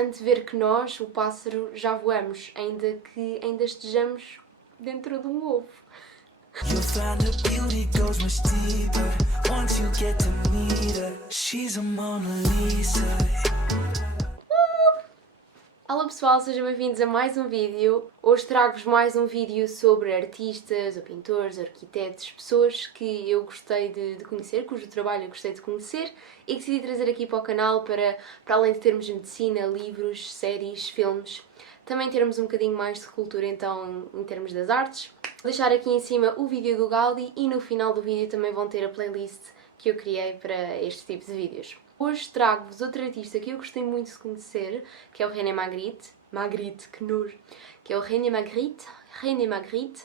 antever que nós, o pássaro, já voamos, ainda que ainda estejamos dentro de um ovo. You'll find the beauty goes much deeper once you get to meet her. She's a Mona Lisa. Olá pessoal, sejam bem-vindos a mais um vídeo. Hoje trago-vos mais um vídeo sobre artistas, ou pintores, arquitetos, pessoas que eu gostei de conhecer, cujo trabalho eu gostei de conhecer e que decidi trazer aqui para o canal para além de termos medicina, livros, séries, filmes, também termos um bocadinho mais de cultura então em termos das artes. Vou deixar aqui em cima o vídeo do Gaudi e no final do vídeo também vão ter a playlist que eu criei para este tipo de vídeos. Hoje trago-vos outro artista que eu gostei muito de conhecer, que é o René Magritte. Magritte, que nojo! Que é o René Magritte. René Magritte.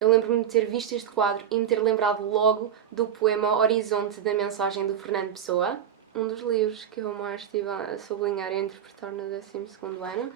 Eu lembro-me de ter visto este quadro e me ter lembrado logo do poema Horizonte da Mensagem do Fernando Pessoa. Um dos livros que eu mais estive a sublinhar e a interpretar no 12º ano.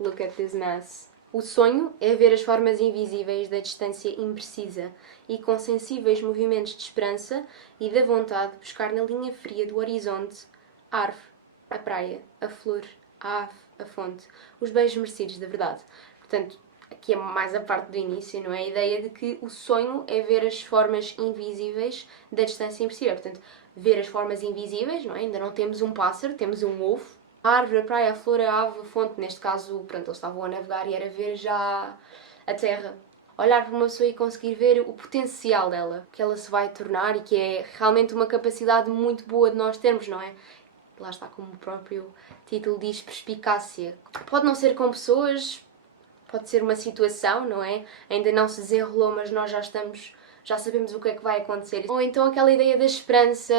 Look at this mess. O sonho é ver as formas invisíveis da distância imprecisa e com sensíveis movimentos de esperança e da vontade buscar na linha fria do horizonte a árvore, a praia, a flor, a ave, a fonte, os beijos merecidos da verdade. Portanto, aqui é mais a parte do início, não é? A ideia de que o sonho é ver as formas invisíveis da distância impossível. Portanto, ver as formas invisíveis, não é? Ainda não temos um pássaro, temos um ovo. A árvore, a praia, a flor, a ave, a fonte. Neste caso, pronto, eles estavam a navegar e era ver já a terra. Olhar para uma pessoa e conseguir ver o potencial dela, que ela se vai tornar e que é realmente uma capacidade muito boa de nós termos, não é? Lá está, como o próprio título diz, perspicácia. Pode não ser com pessoas, pode ser uma situação, não é? Ainda não se desenrolou, mas nós já sabemos o que é que vai acontecer. Ou então aquela ideia da esperança,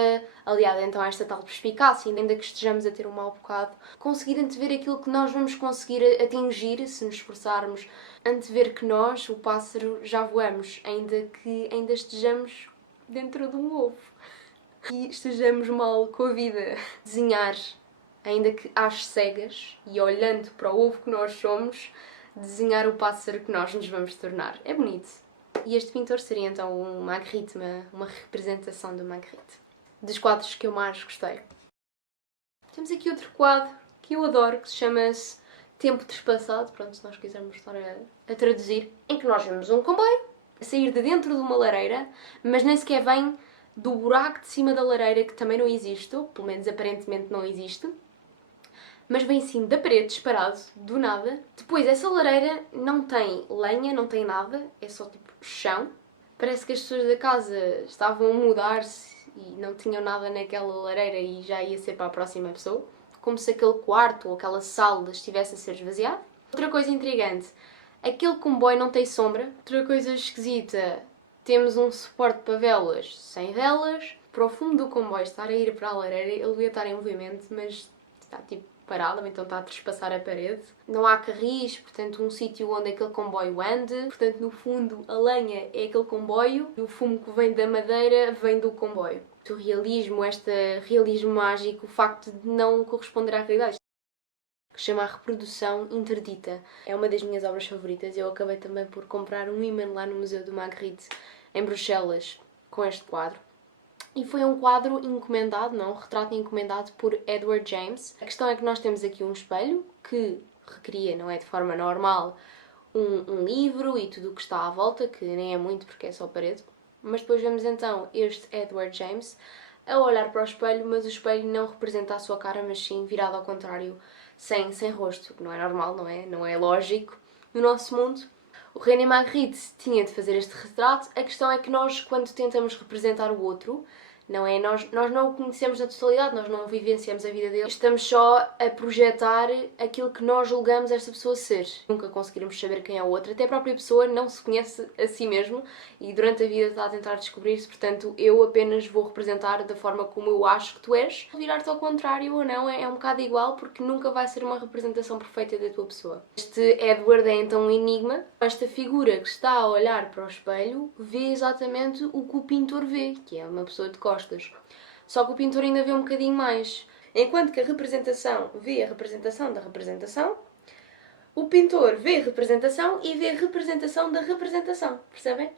aliada então a esta tal perspicácia, ainda que estejamos a ter um mau bocado, conseguir antever aquilo que nós vamos conseguir atingir se nos esforçarmos, antever que nós, o pássaro, já voamos, ainda que ainda estejamos dentro de um ovo. E estejamos mal com a vida. Desenhar, ainda que às cegas, e olhando para o ovo que nós somos, desenhar o pássaro que nós nos vamos tornar. É bonito. E este pintor seria então um Magritte, uma representação do Magritte. Dos quadros que eu mais gostei. Temos aqui outro quadro que eu adoro, que se chama-se Tempo Trespassado, pronto, se nós quisermos estar a traduzir, em que nós vemos um comboio a sair de dentro de uma lareira, mas nem sequer vem do buraco de cima da lareira, que também não existe, ou pelo menos aparentemente não existe, mas vem sim da parede, disparado, do nada. Depois, essa lareira não tem lenha, não tem nada, é só tipo chão. Parece que as pessoas da casa estavam a mudar-se e não tinham nada naquela lareira e já ia ser para a próxima pessoa. Como se aquele quarto ou aquela sala estivesse a ser esvaziado. Outra coisa intrigante, aquele comboio não tem sombra. Outra coisa esquisita, temos um suporte para velas sem velas. Para o fumo do comboio estar a ir para a lareira, ele devia estar em movimento, mas está tipo parado, ou então está a trespassar a parede. Não há carris, portanto um sítio onde aquele comboio ande. Portanto, no fundo, a lenha é aquele comboio e o fumo que vem da madeira vem do comboio. O realismo, este realismo mágico, o facto de não corresponder à realidade, que se chama a reprodução interdita. É uma das minhas obras favoritas. Eu acabei também por comprar um ímã lá no Museu do Magritte, em Bruxelas, com este quadro. E foi um quadro encomendado, não, um retrato encomendado por Edward James. A questão é que nós temos aqui um espelho que recria, não é de forma normal, um livro e tudo o que está à volta, que nem é muito porque é só parede. Mas depois vemos então este Edward James a olhar para o espelho, mas o espelho não representa a sua cara, mas sim virado ao contrário, sem rosto, que não é normal, não é lógico no nosso mundo. O René Magritte tinha de fazer este retrato. A questão é que nós, quando tentamos representar o outro, não é? Nós não o conhecemos na totalidade, nós não vivenciamos a vida dele. Estamos só a projetar aquilo que nós julgamos esta pessoa ser. Nunca conseguirmos saber quem é o outro. Até a própria pessoa não se conhece a si mesmo e durante a vida está a tentar descobrir-se. Portanto, eu apenas vou representar da forma como eu acho que tu és. Virar-te ao contrário ou não é um bocado igual, porque nunca vai ser uma representação perfeita da tua pessoa. Este Edward é então um enigma. Esta figura que está a olhar para o espelho vê exatamente o que o pintor vê, que é uma pessoa de costas. Só que o pintor ainda vê um bocadinho mais. Enquanto que a representação vê a representação da representação, o pintor vê a representação e vê a representação da representação. Percebem?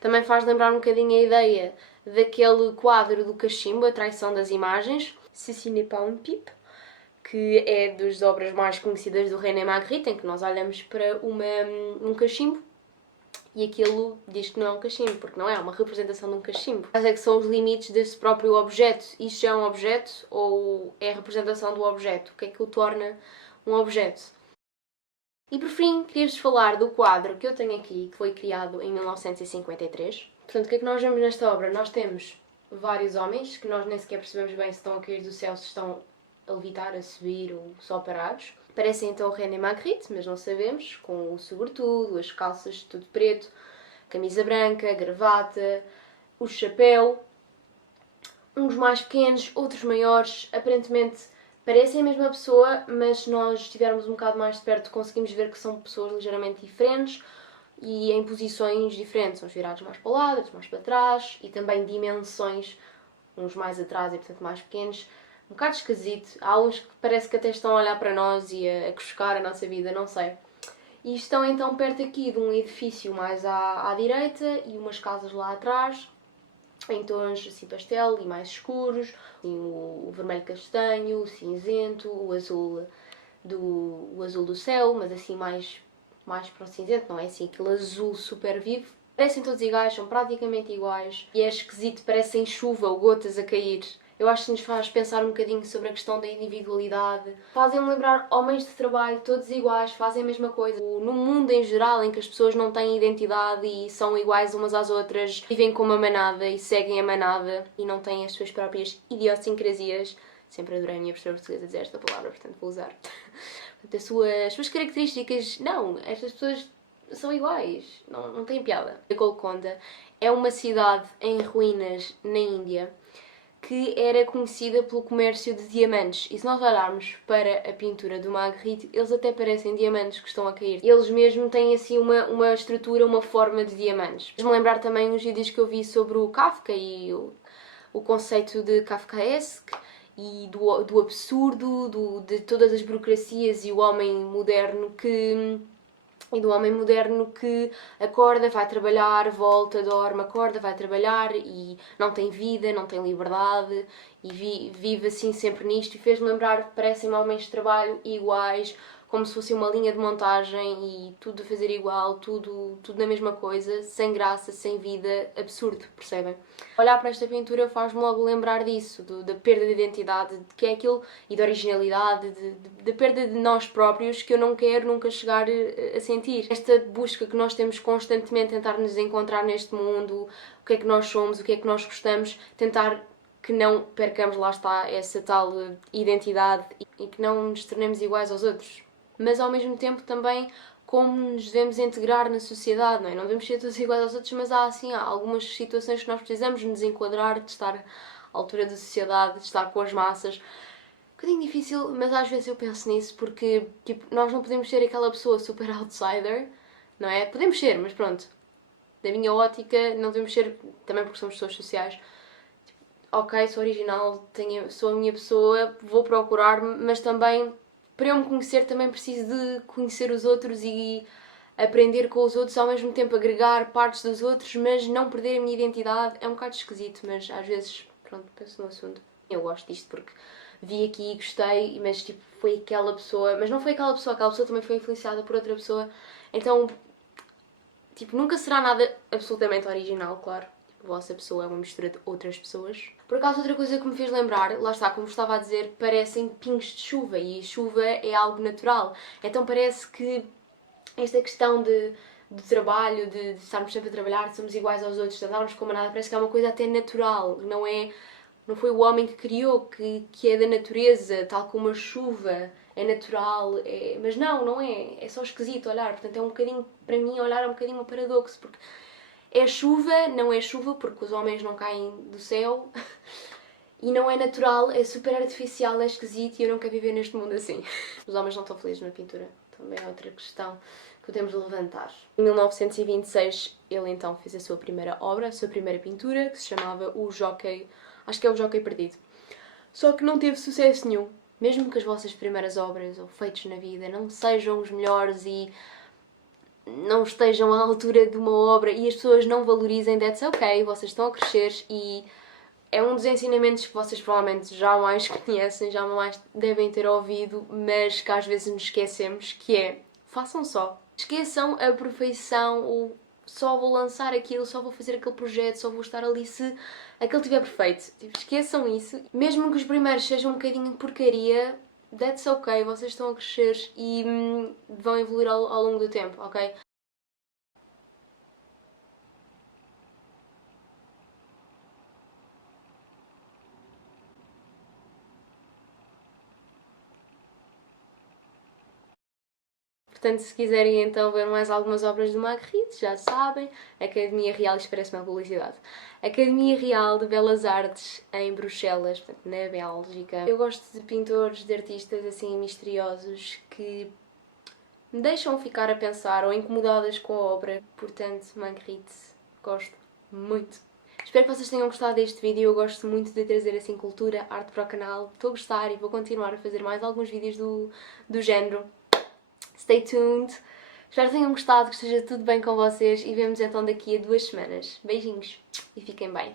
Também faz lembrar um bocadinho a ideia daquele quadro do cachimbo, A Traição das Imagens, Ceci n'est pas un pipe, que é das obras mais conhecidas do René Magritte, em que nós olhamos para um cachimbo e aquilo diz que não é um cachimbo, porque não é uma representação de um cachimbo. Quais é que são os limites desse próprio objeto? Isto já é um objeto ou é a representação do objeto? O que é que o torna um objeto? E por fim, queria-vos falar do quadro que eu tenho aqui, que foi criado em 1953. Portanto, o que é que nós vemos nesta obra? Nós temos vários homens, que nós nem sequer percebemos bem se estão a cair do céu, se estão a levitar, a subir ou só parados. Parecem então o René Magritte, mas não sabemos, com o sobretudo, as calças tudo preto, camisa branca, gravata, o chapéu. Uns mais pequenos, outros maiores, aparentemente parecem a mesma pessoa, mas se nós estivermos um bocado mais de perto conseguimos ver que são pessoas ligeiramente diferentes e em posições diferentes, uns virados mais para o lado, outros mais para trás e também dimensões, uns mais atrás e portanto mais pequenos. Um bocado esquisito. Há uns que parece que até estão a olhar para nós e a cuscar a nossa vida, não sei. E estão então perto aqui de um edifício mais à direita e umas casas lá atrás, em tons assim pastel e mais escuros, o vermelho castanho, o cinzento, o azul do céu, mas assim mais para o cinzento, não é assim aquele azul super vivo. Parecem todos iguais, são praticamente iguais e é esquisito, parecem chuva ou gotas a cair. Eu acho que nos faz pensar um bocadinho sobre a questão da individualidade. Fazem-me lembrar homens de trabalho, todos iguais, fazem a mesma coisa. No mundo em geral, em que as pessoas não têm identidade e são iguais umas às outras, vivem com uma manada e seguem a manada e não têm as suas próprias idiosincrasias. Sempre adorei a minha professora portuguesa dizer esta palavra, portanto vou usar. As suas características, não, estas pessoas são iguais, não têm piada. Golconda é uma cidade em ruínas na Índia que era conhecida pelo comércio de diamantes. E se nós olharmos para a pintura do Magritte, eles até parecem diamantes que estão a cair. Eles mesmo têm assim uma estrutura, uma forma de diamantes. Faz-me lembrar também uns vídeos que eu vi sobre o Kafka e o conceito de kafkaesque e do absurdo, de todas as burocracias e o homem moderno que acorda, vai trabalhar, volta, dorme, acorda, vai trabalhar e não tem vida, não tem liberdade e vive assim sempre nisto. E fez-me lembrar, parecem homens de trabalho iguais, como se fosse uma linha de montagem e tudo a fazer igual, tudo na mesma coisa, sem graça, sem vida, absurdo, percebem? Olhar para esta pintura faz-me logo lembrar disso, da perda de identidade, de que é aquilo, e de originalidade, da perda de nós próprios que eu não quero nunca chegar a sentir. Esta busca que nós temos constantemente, tentar nos encontrar neste mundo, o que é que nós somos, o que é que nós gostamos, tentar que não percamos, lá está, essa tal identidade e que não nos tornemos iguais aos outros. Mas ao mesmo tempo também como nos devemos integrar na sociedade, não é? Não devemos ser todos iguais aos outros, mas há algumas situações que nós precisamos nos enquadrar, de estar à altura da sociedade, de estar com as massas. Um bocadinho difícil, mas às vezes eu penso nisso porque tipo, nós não podemos ser aquela pessoa super outsider, não é? Podemos ser, mas pronto, da minha ótica não devemos ser, também porque somos pessoas sociais. Tipo, ok, sou original, sou a minha pessoa, vou procurar-me, mas também para eu me conhecer também preciso de conhecer os outros e aprender com os outros, ao mesmo tempo agregar partes dos outros, mas não perder a minha identidade. É um bocado esquisito, mas às vezes, pronto, penso no assunto. Eu gosto disto porque vi aqui e gostei, mas tipo, foi aquela pessoa, mas não foi aquela pessoa também foi influenciada por outra pessoa, então, tipo, nunca será nada absolutamente original, claro. A vossa pessoa é uma mistura de outras pessoas. Por acaso, outra coisa que me fez lembrar, lá está, como estava a dizer, parecem pingos de chuva e a chuva é algo natural. Então parece que esta questão de trabalho, de estarmos sempre a trabalhar, de somos iguais aos outros, de andarmos como nada, parece que é uma coisa até natural. Não foi o homem que criou, que é da natureza, tal como a chuva é natural. Mas não é. É só esquisito olhar. Portanto, é um bocadinho, para mim, olhar é um bocadinho um paradoxo, porque é chuva, não é chuva, porque os homens não caem do céu. E não é natural, é super artificial, é esquisito e eu não quero viver neste mundo assim. Os homens não estão felizes na pintura. Também é outra questão que temos de levantar. Em 1926, ele então fez a sua primeira obra, a sua primeira pintura, que se chamava O Jockey. Acho que é O Jockey Perdido. Só que não teve sucesso nenhum. Mesmo que as vossas primeiras obras ou feitos na vida não sejam os melhores e não estejam à altura de uma obra e as pessoas não valorizem, that's ok, vocês estão a crescer e É um dos ensinamentos que vocês provavelmente jamais conhecem, jamais devem ter ouvido, mas que às vezes nos esquecemos, que é, façam só. Esqueçam a perfeição, ou só vou lançar aquilo, só vou fazer aquele projeto, só vou estar ali se aquele estiver perfeito. Tipo, esqueçam isso. Mesmo que os primeiros sejam um bocadinho de porcaria, that's ok, vocês estão a crescer e vão evoluir ao longo do tempo, ok? Portanto, se quiserem então ver mais algumas obras do Magritte, já sabem, Academia Real, isto parece uma publicidade, Academia Real de Belas Artes em Bruxelas, portanto, na Bélgica. Eu gosto de pintores, de artistas assim misteriosos que me deixam ficar a pensar ou incomodadas com a obra, portanto, Magritte, gosto muito. Espero que vocês tenham gostado deste vídeo, eu gosto muito de trazer assim cultura, arte para o canal, estou a gostar e vou continuar a fazer mais alguns vídeos do género. Stay tuned. Espero que tenham gostado, que esteja tudo bem com vocês e vemos então daqui a 2 semanas. Beijinhos e fiquem bem.